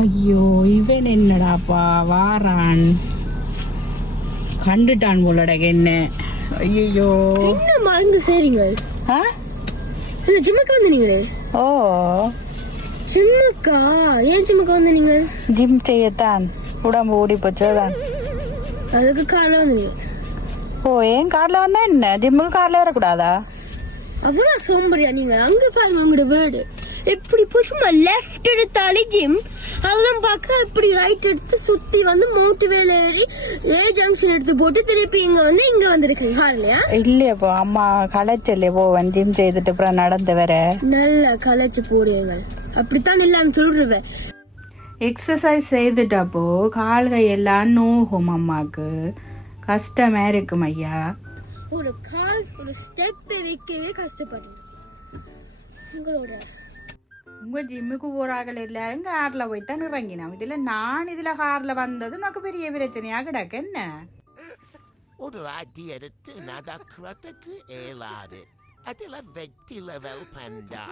ஐயோ இவன் என்னடாப்பா வாரான் கண்டுட்டான் போலடக என்ன. ஐயோ என்னம்மா இங்க சரிங்க ஜிம்முக்கு வந்து நீங்களே? ஓ ஜிம்முக்கா? ஏன் ஜிம்முக்கு வந்து நீங்க? ஜிம் செய்யத்தான், உடம்பு ஓடி போச்சுதான். அதுக்கு கார்ல வந்தீங்க? ஓ ஏன் கார்ல வந்தா என்ன, ஜிம்முக்கு கார்ல வரக்கூடாதா? அவ்வளவு சோம்பரியா நீங்க? அங்க பாருங்க உங்களோட வீடு எப்படி போய் சும்மா லெஃப்ட் எடுத்தாலே ஜிம், அதெல்லாம் பார்க்க இப்படி ரைட் எடுத்து சுத்தி வந்து மவுண்ட் வேலை ஏறி ஜங்ஷன் எடுத்து போட்டு திருப்பி இங்க வந்து இங்க வந்திருக்கீங்க கார்லயா? இல்லையப்போ அம்மா களைச்சல்லே போவேன் ஜிம் செய்துட்டு அப்புறம் நடந்து வர. நல்லா களைச்சு போடுவீங்க, அப்படித்தான் இல்லன்னு சொல்றேன். எக்ஸசைஸ் செய்துட்டப்போ கால்கை எல்லாம் நோகும், அம்மாக்கு கஷ்டமா இருக்கும் ஐயா. ஒரு கால் ஒரு ஸ்டெப் வைக்கவே கஷ்டப்படுறேன். உங்க ஜிம்முக்கு போறார்கள் எல்லாரும் கார்ல போய்தான் இறங்கினோம். இதுல நான் இதுல கார்ல வந்தது நமக்கு பெரிய பிரச்சனையா கிடக்கு என்ன. ஒரு அடி எடுத்து நடக்கிறதுக்கு இயலாது, அதுல வெட்டி லெவல் பண்டா.